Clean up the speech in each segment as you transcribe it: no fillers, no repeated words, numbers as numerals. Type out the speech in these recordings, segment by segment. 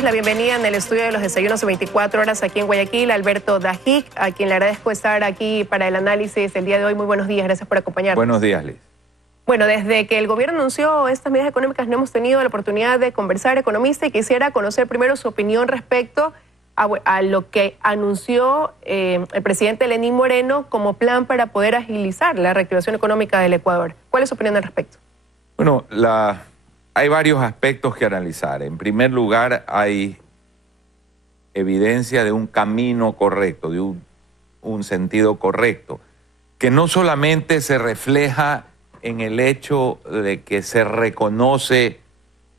damos la bienvenida en el estudio de los desayunos de 24 horas aquí en Guayaquil a Alberto Dajic, a quien le agradezco estar aquí para el análisis el día de hoy. Muy buenos días, gracias por acompañarnos. Buenos días, Liz. Bueno, desde que el gobierno anunció estas medidas económicas no hemos tenido la oportunidad de conversar, economista, y quisiera conocer primero su opinión respecto a lo que anunció el presidente Lenín Moreno como plan para poder agilizar la reactivación económica del Ecuador. ¿Cuál es su opinión al respecto? Bueno, hay varios aspectos que analizar. En primer lugar, hay evidencia de un camino correcto, de un sentido correcto, que no solamente se refleja en el hecho de que se reconoce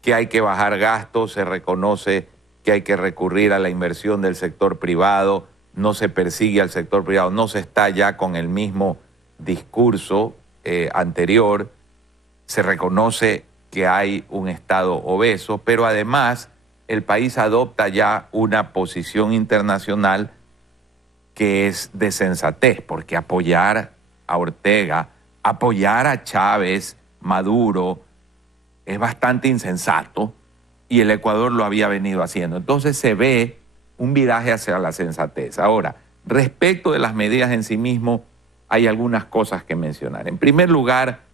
que hay que bajar gastos, se reconoce que hay que recurrir a la inversión del sector privado, no se persigue al sector privado, no se está ya con el mismo discurso anterior, se reconoce que hay un Estado obeso, pero además el país adopta ya una posición internacional que es de sensatez, porque apoyar a Ortega, apoyar a Chávez, Maduro, es bastante insensato y el Ecuador lo había venido haciendo. Entonces se ve un viraje hacia la sensatez. Ahora, respecto de las medidas en sí mismo, hay algunas cosas que mencionar. En primer lugar,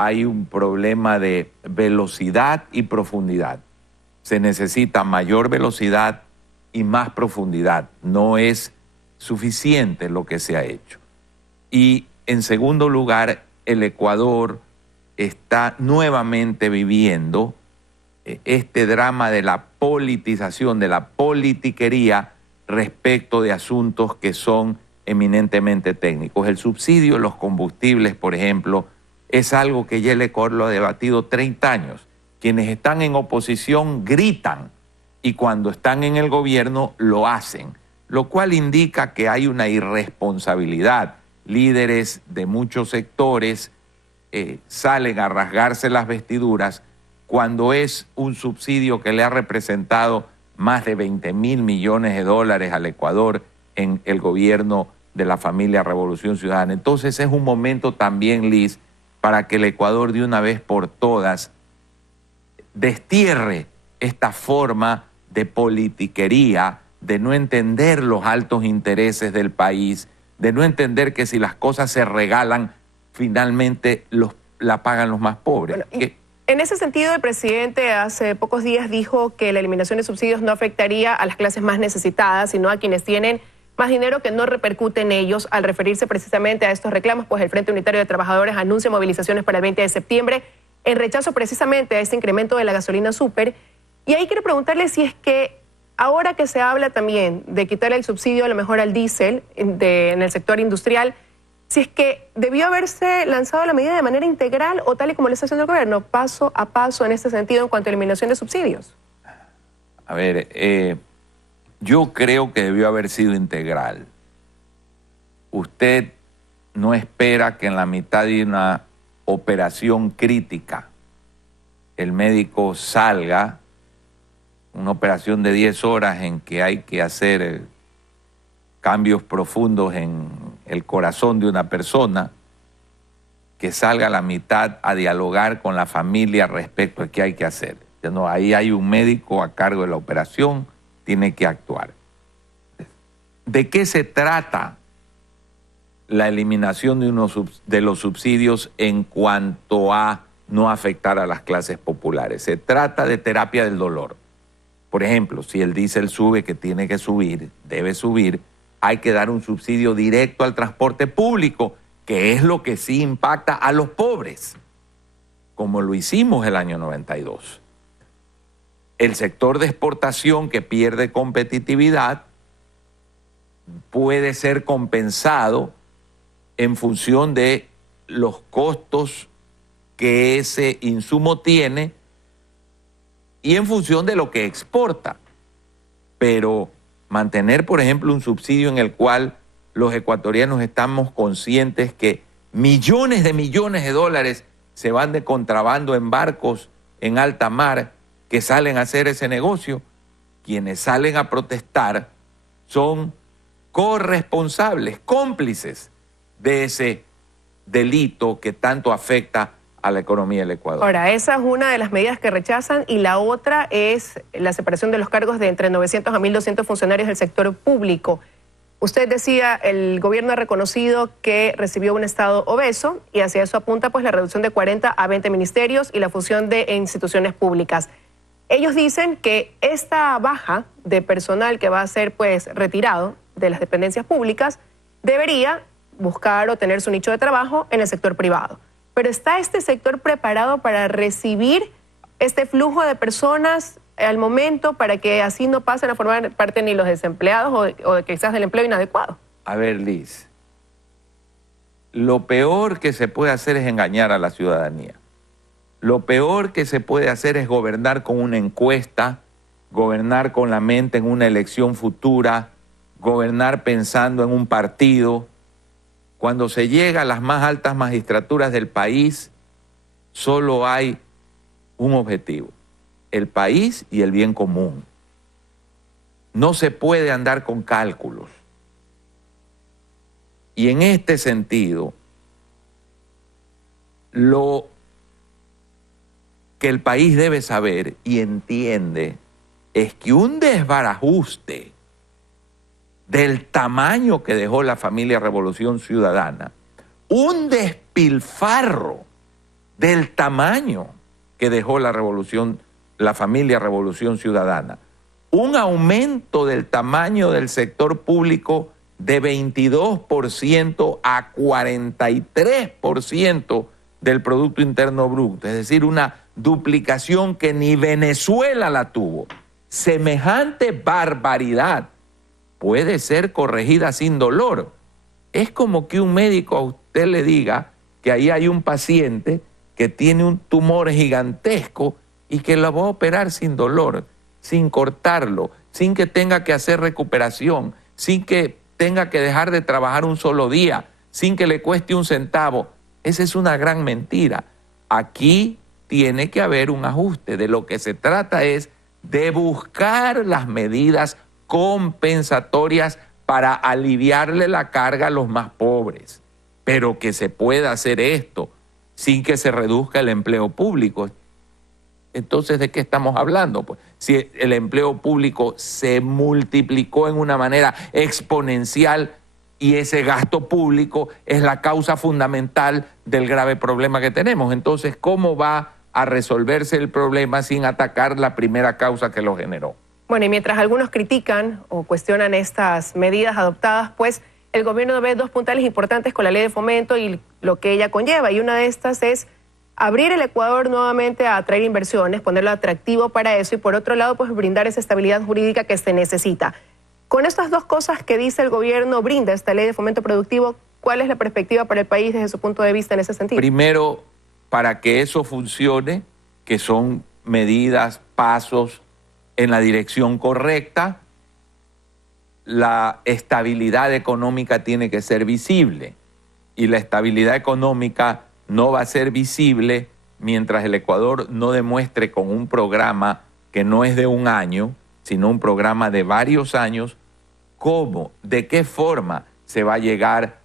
hay un problema de velocidad y profundidad. Se necesita mayor velocidad y más profundidad. No es suficiente lo que se ha hecho. Y en segundo lugar, el Ecuador está nuevamente viviendo este drama de la politización, de la politiquería respecto de asuntos que son eminentemente técnicos. El subsidio de los combustibles, por ejemplo, es algo que ya el Ecuador lo ha debatido 30 años. Quienes están en oposición gritan y cuando están en el gobierno lo hacen, lo cual indica que hay una irresponsabilidad. Líderes de muchos sectores salen a rasgarse las vestiduras cuando es un subsidio que le ha representado más de 20.000 millones de dólares al Ecuador en el gobierno de la familia Revolución Ciudadana. Entonces es un momento también, Liz, para que el Ecuador de una vez por todas destierre esta forma de politiquería, de no entender los altos intereses del país, de no entender que si las cosas se regalan, finalmente la pagan los más pobres. Bueno, en ese sentido, el presidente hace pocos días dijo que la eliminación de subsidios no afectaría a las clases más necesitadas, sino a quienes tienen más dinero, que no repercute en ellos. Al referirse precisamente a estos reclamos, pues el Frente Unitario de Trabajadores anuncia movilizaciones para el 20 de septiembre en rechazo precisamente a este incremento de la gasolina súper. Y ahí quiero preguntarle si es que ahora que se habla también de quitar el subsidio a lo mejor al diésel en el sector industrial, si es que debió haberse lanzado la medida de manera integral o tal y como lo está haciendo el gobierno, paso a paso en este sentido en cuanto a eliminación de subsidios. A ver, yo creo que debió haber sido integral. Usted no espera que en la mitad de una operación crítica el médico salga, una operación de 10 horas en que hay que hacer cambios profundos en el corazón de una persona, que salga a la mitad a dialogar con la familia respecto a qué hay que hacer. Ahí hay un médico a cargo de la operación, tiene que actuar. ¿De qué se trata la eliminación de los subsidios en cuanto a no afectar a las clases populares? Se trata de terapia del dolor. Por ejemplo, si el diésel sube, que tiene que subir, debe subir, hay que dar un subsidio directo al transporte público, que es lo que sí impacta a los pobres, como lo hicimos el año 92. El sector de exportación que pierde competitividad puede ser compensado en función de los costos que ese insumo tiene y en función de lo que exporta. Pero mantener, por ejemplo, un subsidio en el cual los ecuatorianos estamos conscientes que millones de dólares se van de contrabando en barcos en alta mar que salen a hacer ese negocio, quienes salen a protestar son corresponsables, cómplices de ese delito que tanto afecta a la economía del Ecuador. Ahora, esa es una de las medidas que rechazan y la otra es la separación de los cargos de entre 900 a 1.200 funcionarios del sector público. Usted decía, el gobierno ha reconocido que recibió un Estado obeso y hacia eso apunta pues la reducción de 40 a 20 ministerios y la fusión de instituciones públicas. Ellos dicen que esta baja de personal que va a ser pues retirado de las dependencias públicas debería buscar o tener su nicho de trabajo en el sector privado. Pero ¿está este sector preparado para recibir este flujo de personas al momento para que así no pasen a formar parte ni los desempleados o quizás del empleo inadecuado? A ver, Liz, lo peor que se puede hacer es engañar a la ciudadanía. Lo peor que se puede hacer es gobernar con una encuesta, gobernar con la mente en una elección futura, gobernar pensando en un partido. Cuando se llega a las más altas magistraturas del país, solo hay un objetivo: el país y el bien común. No se puede andar con cálculos. Y en este sentido, lo que el país debe saber y entiende es que un desbarajuste del tamaño que dejó la familia Revolución Ciudadana, un despilfarro del tamaño que dejó la familia Revolución Ciudadana, un aumento del tamaño del sector público de 22% a 43% del Producto Interno Bruto, es decir, una duplicación que ni Venezuela la tuvo. Semejante barbaridad puede ser corregida sin dolor. Es como que un médico a usted le diga que ahí hay un paciente que tiene un tumor gigantesco y que lo va a operar sin dolor, sin cortarlo, sin que tenga que hacer recuperación, sin que tenga que dejar de trabajar un solo día, sin que le cueste un centavo. Esa es una gran mentira. Aquí tiene que haber un ajuste. De lo que se trata es de buscar las medidas compensatorias para aliviarle la carga a los más pobres. Pero que se pueda hacer esto sin que se reduzca el empleo público. Entonces, ¿de qué estamos hablando? Pues, si el empleo público se multiplicó en una manera exponencial y ese gasto público es la causa fundamental del grave problema que tenemos. Entonces, ¿cómo va a resolverse el problema sin atacar la primera causa que lo generó? Bueno, y mientras algunos critican o cuestionan estas medidas adoptadas, pues el gobierno ve dos puntales importantes con la ley de fomento y lo que ella conlleva. Y una de estas es abrir el Ecuador nuevamente a atraer inversiones, ponerlo atractivo para eso y por otro lado, pues brindar esa estabilidad jurídica que se necesita. Con estas dos cosas que dice el gobierno, brinda esta ley de fomento productivo, ¿cuál es la perspectiva para el país desde su punto de vista en ese sentido? Primero, para que eso funcione, que son medidas, pasos en la dirección correcta, la estabilidad económica tiene que ser visible y la estabilidad económica no va a ser visible mientras el Ecuador no demuestre con un programa que no es de un año, sino un programa de varios años, cómo, de qué forma se va a llegar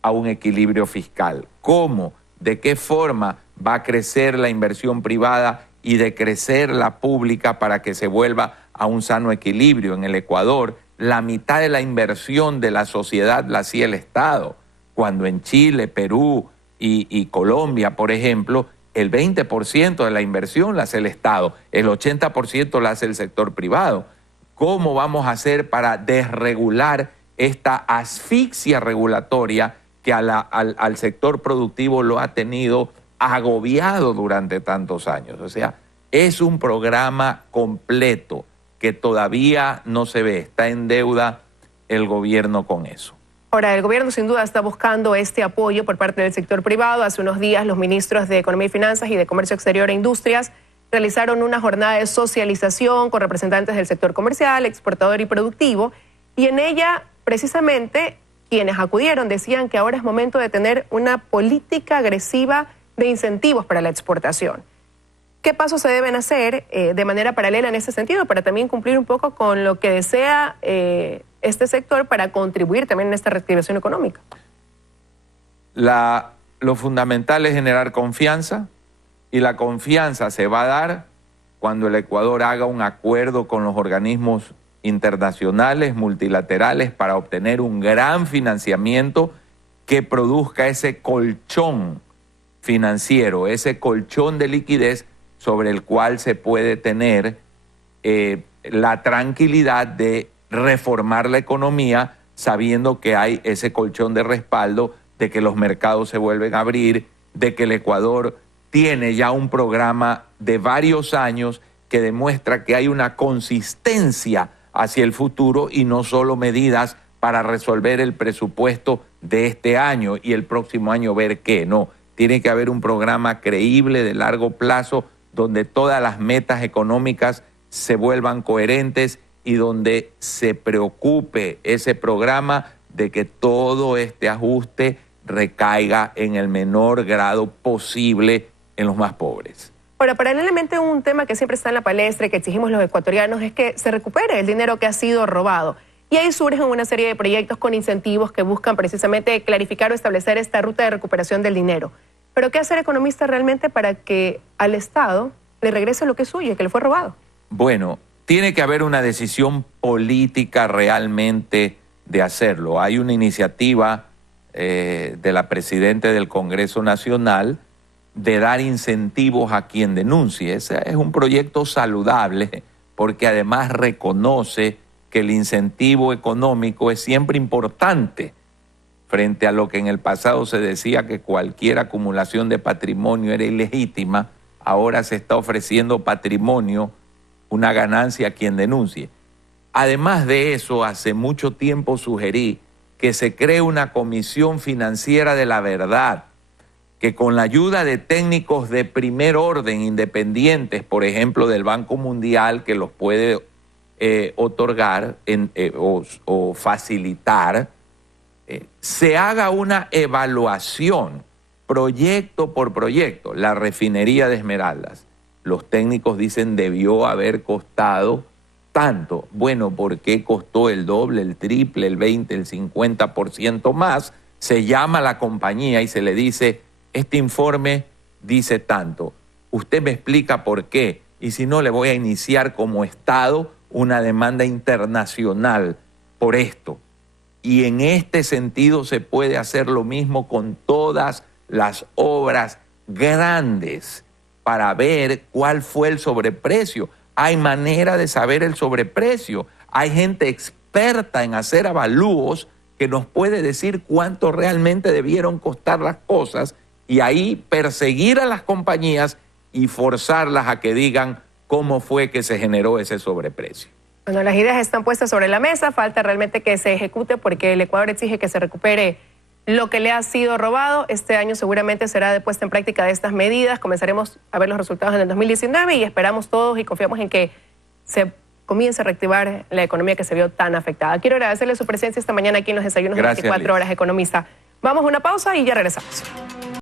a un equilibrio fiscal, cómo, de qué forma va a crecer la inversión privada y decrecer la pública para que se vuelva a un sano equilibrio. En el Ecuador, la mitad de la inversión de la sociedad la hacía el Estado, cuando en Chile, Perú y Colombia, por ejemplo, el 20% de la inversión la hace el Estado, el 80% la hace el sector privado. ¿Cómo vamos a hacer para desregular esta asfixia regulatoria que al sector productivo lo ha tenido agobiado durante tantos años? O sea, es un programa completo que todavía no se ve, está en deuda el gobierno con eso. Ahora, el gobierno sin duda está buscando este apoyo por parte del sector privado. Hace unos días los ministros de Economía y Finanzas y de Comercio Exterior e Industrias realizaron una jornada de socialización con representantes del sector comercial, exportador y productivo, y en ella precisamente quienes acudieron decían que ahora es momento de tener una política agresiva de incentivos para la exportación. ¿Qué pasos se deben hacer de manera paralela en ese sentido para también cumplir un poco con lo que desea este sector para contribuir también en esta reactivación económica? Lo fundamental es generar confianza, Y la confianza se va a dar cuando el Ecuador haga un acuerdo con los organismos internacionales, multilaterales, para obtener un gran financiamiento que produzca ese colchón financiero, ese colchón de liquidez sobre el cual se puede tener la tranquilidad de reformar la economía, sabiendo que hay ese colchón de respaldo, de que los mercados se vuelven a abrir, de que el Ecuador tiene ya un programa de varios años que demuestra que hay una consistencia hacia el futuro y no solo medidas para resolver el presupuesto de este año y el próximo año ver qué. No, tiene que haber un programa creíble de largo plazo donde todas las metas económicas se vuelvan coherentes y donde se preocupe ese programa de que todo este ajuste recaiga en el menor grado posible en los más pobres. Ahora, paralelamente, un tema que siempre está en la palestra y que exigimos los ecuatorianos es que se recupere el dinero que ha sido robado. Y ahí surgen una serie de proyectos con incentivos que buscan precisamente clarificar o establecer esta ruta de recuperación del dinero. Pero ¿qué hace el economista realmente para que al Estado le regrese lo que es suyo, que le fue robado? Bueno, tiene que haber una decisión política realmente de hacerlo. Hay una iniciativa de la Presidenta del Congreso Nacional de dar incentivos a quien denuncie. Ese es un proyecto saludable porque además reconoce que el incentivo económico es siempre importante frente a lo que en el pasado se decía que cualquier acumulación de patrimonio era ilegítima. Ahora se está ofreciendo patrimonio, una ganancia a quien denuncie. Además de eso, hace mucho tiempo sugerí que se cree una comisión financiera de la verdad, que con la ayuda de técnicos de primer orden independientes, por ejemplo del Banco Mundial, que los puede otorgar o facilitar, se haga una evaluación, proyecto por proyecto. La refinería de Esmeraldas, los técnicos dicen debió haber costado tanto. Bueno, ¿por qué costó el doble, el triple, el 20, el 50% más? Se llama a la compañía y se le dice, este informe dice tanto, usted me explica por qué, y si no le voy a iniciar como Estado una demanda internacional por esto. Y en este sentido se puede hacer lo mismo con todas las obras grandes para ver cuál fue el sobreprecio. Hay manera de saber el sobreprecio. Hay gente experta en hacer avalúos que nos puede decir cuánto realmente debieron costar las cosas y ahí perseguir a las compañías y forzarlas a que digan cómo fue que se generó ese sobreprecio. Bueno, las ideas están puestas sobre la mesa, falta realmente que se ejecute porque el Ecuador exige que se recupere lo que le ha sido robado. Este año seguramente será de puesta en práctica de estas medidas. Comenzaremos a ver los resultados en el 2019 y esperamos todos y confiamos en que se comience a reactivar la economía que se vio tan afectada. Quiero agradecerle su presencia esta mañana aquí en los desayunos de 24 horas, economista. Vamos a una pausa y ya regresamos.